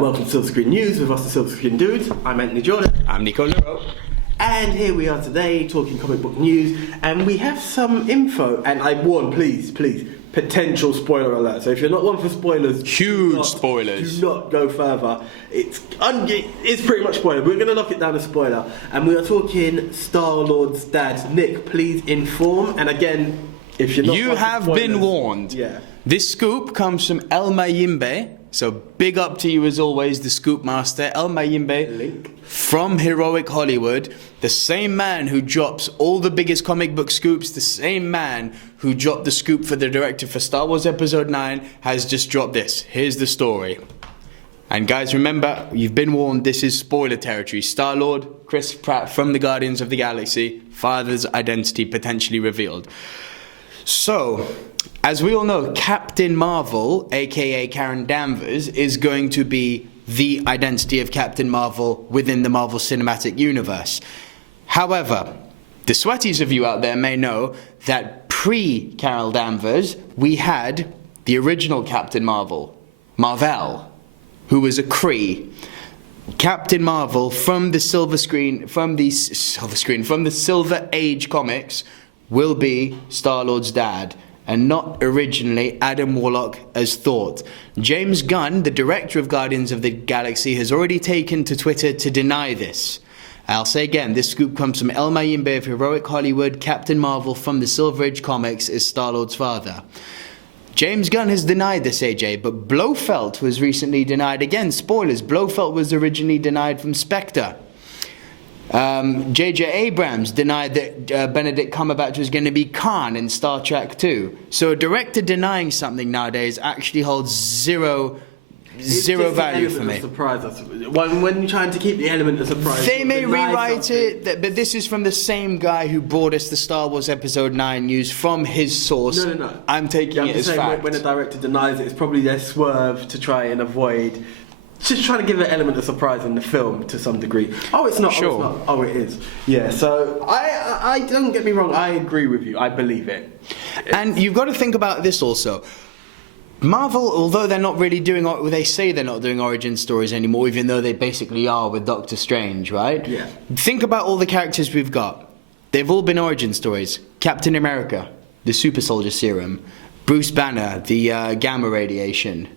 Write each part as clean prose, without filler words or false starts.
welcome to Silver Screen News with us, the Silver Screen Dudes. I'm Anthony Jordan. I'm Nico Lero. And here we are today talking comic book news, and we have some info, and I warn, please, potential spoiler alert. So if you're not one for spoilers, spoilers, do not go further. It's pretty much spoiler. We're going to knock it down to spoiler, and we are talking Star-Lord's dad. Nick, please inform, and again, if you're not you have spoilers, been warned. Yeah. This scoop comes from El Mayimbe, so big up to you as always, the scoop master, El Mayimbe. Link. From Heroic Hollywood, the same man who drops all the biggest comic book scoops, the same man who dropped the scoop for the director for Star Wars Episode 9, has just dropped this. Here's the story. And guys, remember, you've been warned, this is spoiler territory. Star-Lord, Chris Pratt from the Guardians of the Galaxy, father's identity potentially revealed. So, as we all know, Captain Marvel, aka Karen Danvers, is going to be the identity of Captain Marvel within the Marvel Cinematic Universe. However, the sweaties of you out there may know that pre-Carol Danvers, we had the original Captain Marvel, Marvel, who was a Kree. Captain Marvel from the Silver Age comics will be Star-Lord's dad, and not originally Adam Warlock as thought. James Gunn, the director of Guardians of the Galaxy, has already taken to Twitter to deny this. I'll say again, this scoop comes from El Mayimbe of Heroic Hollywood. Captain Marvel from the Silver Age comics is Star-Lord's father. James Gunn has denied this, AJ, but Blofeld was recently denied. Again, spoilers, Blofeld was originally denied from Spectre. J.J. Abrams denied that Benedict Cumberbatch was going to be Khan in Star Trek 2. So a director denying something nowadays actually holds zero value for me. Surprise us. When you're trying to keep the element of surprise, they may rewrite it, but this is from the same guy who brought us the Star Wars Episode 9 news from his source. No. I'm taking it as fact. When a director denies it, it's probably their swerve to try and avoid. Just trying to give an element of surprise in the film to some degree. Oh, it's not. Sure. Oh, it's not. Oh, it is. Yeah. So I don't get me wrong. I agree with you. I believe it. And you've got to think about this also. Marvel, although they're not really doing, they say they're not doing origin stories anymore, even though they basically are with Doctor Strange, right? Yeah. Think about all the characters we've got. They've all been origin stories. Captain America, the super soldier serum. Bruce Banner, the gamma radiation.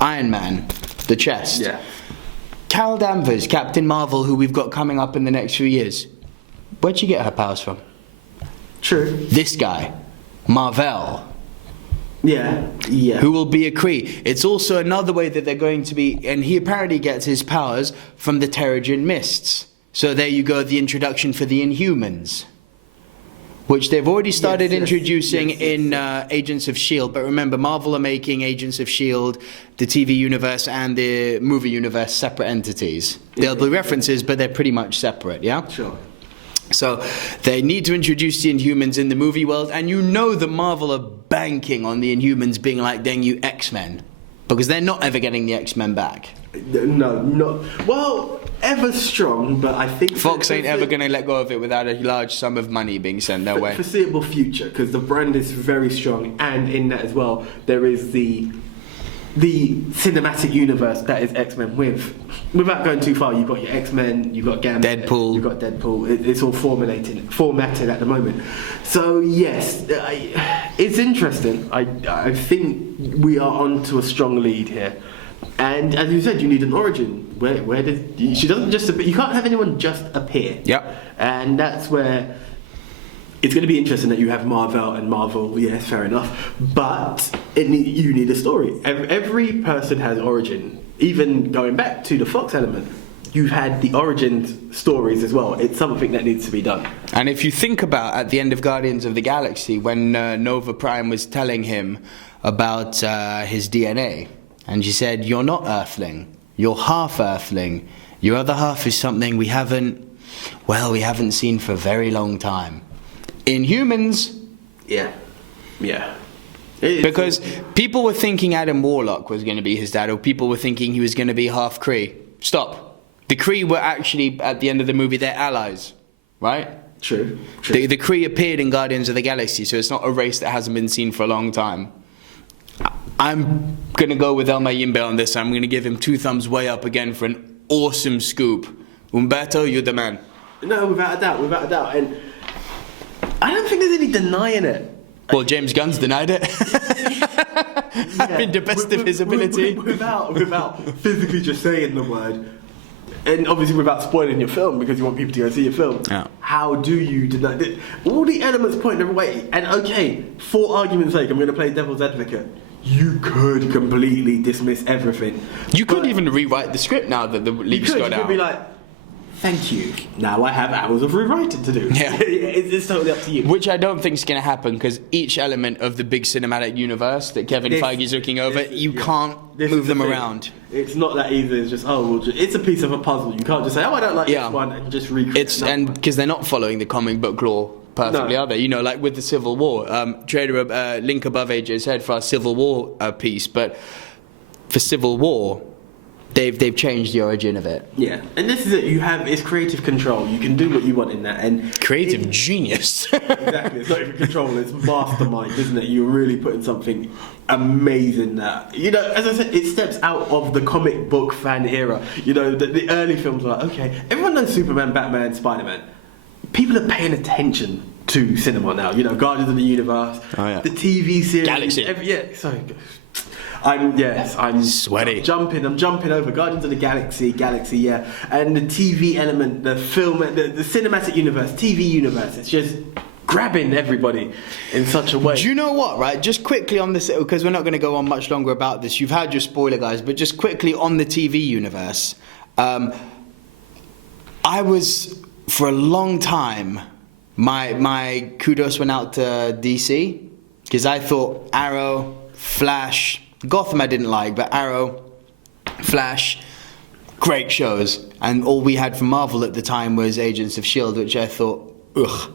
Iron Man, the chest. Yeah. Carol Danvers, Captain Marvel, who we've got coming up in the next few years. Where'd she get her powers from? True. This guy, Marvel. Yeah. Who will be a Kree. It's also another way that they're going to be, and he apparently gets his powers from the Terrigen Mists. So there you go, the introduction for the Inhumans, which they've already started introducing in Agents of S.H.I.E.L.D. But remember, Marvel are making Agents of S.H.I.E.L.D., the TV universe and the movie universe separate entities. There'll be references, but they're pretty much separate, yeah? Sure. So they need to introduce the Inhumans in the movie world, and you know that Marvel are banking on the Inhumans being like their new X-Men, because they're not ever getting the X-Men back. No, not well. Ever strong, but I think Fox ain't ever going to let go of it without a large sum of money being sent their way. Foreseeable future, because the brand is very strong, and in that as well, there is the cinematic universe that is X-Men with. Without going too far, you've got your X-Men, you've got Gambit, Deadpool. You've got Deadpool. It's all formatted at the moment. So yes, it's interesting. I think we are onto a strong lead here. And as you said, you need an origin. Where does she doesn't just appear, you can't have anyone just appear. Yep. And that's where it's going to be interesting that you have Marvel. Yes, fair enough. But you need a story. Every person has origin. Even going back to the Fox element, you've had the origin stories as well. It's something that needs to be done. And if you think about at the end of Guardians of the Galaxy, when Nova Prime was telling him about his DNA, and she said, "You're not Earthling. You're half Earthling. Your other half is something we haven't seen for a very long time." Inhumans. Yeah. Because people were thinking Adam Warlock was going to be his dad, or people were thinking he was going to be half Kree. Stop. The Kree were actually, at the end of the movie, their allies, right? True. The Kree appeared in Guardians of the Galaxy, so it's not a race that hasn't been seen for a long time. I'm gonna go with Elma Yimbe on this. I'm gonna give him 2 thumbs way up again for an awesome scoop. Umberto, you're the man. No, without a doubt. And I don't think there's any denying it. Well, James Gunn's denied it. I mean, the best of his ability. Without physically just saying the word, and obviously without spoiling your film because you want people to go see your film. Yeah. How do you deny it? All the elements point their way. And okay, for argument's sake, I'm going to play devil's advocate. You could completely dismiss everything. You could even rewrite the script now that the leaks got You out. could be like, thank you. Now I have hours of rewriting to do. Yeah. It's totally up to you. Which I don't think is going to happen because each element of the big cinematic universe that Kevin Feige's looking over, you can't move them around. It's not that easy. It's just it's a piece of a puzzle. You can't just say, I don't like this one and just recreate. And because they're not following the comic book law perfectly, are they? You know, like with the Civil War, trader link above AJ's head for our Civil War piece, but for Civil War, they've changed the origin of it. Yeah, and this is it. It's creative control. You can do what you want in that, and creative genius. Exactly, it's not even control. It's mastermind, isn't it? You're really putting something amazing there. You know, as I said, it steps out of the comic book fan era. You know, the early films were like, okay, everyone knows Superman, Batman, Spider-Man. People are paying attention to cinema now. You know, Guardians of the Universe, the TV series, Galaxy. I'm sweaty. I'm jumping over Guardians of the Galaxy, yeah, and the TV element, the film, the cinematic universe, TV universe. It's just grabbing everybody in such a way. Do you know what? Right, just quickly on this, because we're not going to go on much longer about this. You've had your spoiler, guys, but just quickly on the TV universe. I was for a long time. My kudos went out to DC because I thought Arrow, Flash. Gotham I didn't like, but Arrow, Flash, great shows. And all we had from Marvel at the time was Agents of S.H.I.E.L.D., which I thought, ugh.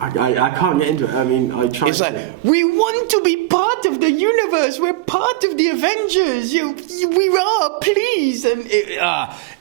I can't get into it. I mean, I try. It's like, we want to be part of the universe. We're part of the Avengers. We are, please. And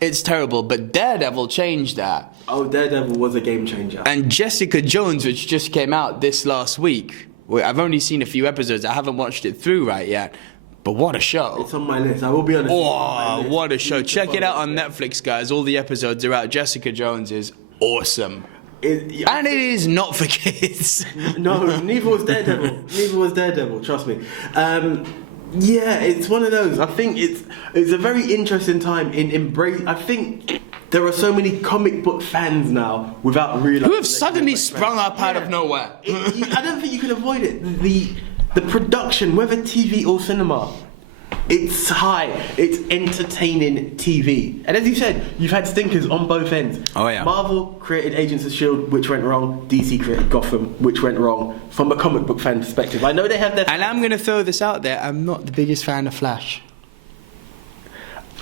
it's terrible. But Daredevil changed that. Oh, Daredevil was a game changer. And Jessica Jones, which just came out this last week. I've only seen a few episodes. I haven't watched it through right yet. But what a show. It's on my list. I will be honest. Oh, what a show. Check it out on Netflix, guys. All the episodes are out. Jessica Jones is awesome. And it is not for kids. No, neither was Daredevil. Trust me. Yeah, it's one of those. I think it's a very interesting time in embrace. I think there are so many comic book fans now without realizing who have suddenly sprung up out of nowhere. I don't think you can avoid it. The production, whether TV or cinema, it's high. It's entertaining TV. And as you said, you've had stinkers on both ends. Oh, yeah. Marvel created Agents of S.H.I.E.L.D., which went wrong. DC created Gotham, which went wrong. From a comic book fan perspective, I know they have their... And I'm going to throw this out there. I'm not the biggest fan of Flash.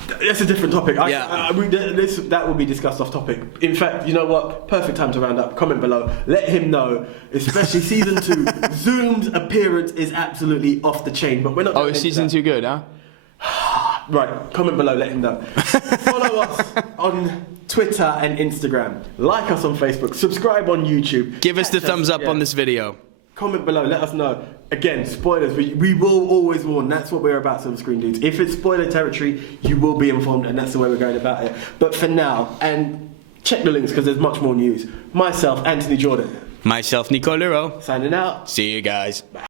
That's a different topic. That will be discussed off topic. In fact, you know what? Perfect time to round up. Comment below. Let him know, especially season 2. Zoom's appearance is absolutely off the chain, but we're not. Oh, is season 2 good, huh? Right. Comment below. Let him know. Follow us on Twitter and Instagram. Like us on Facebook. Subscribe on YouTube. Give us the thumbs up on this video. Comment below, let us know. Again, spoilers, we will always warn. That's what we're about, Silver Screen Dudes. If it's spoiler territory, you will be informed, and that's the way we're going about it. But for now, and check the links because there's much more news. Myself, Anthony Jordan. Myself, Nico Lero. Signing out. See you guys. Bye.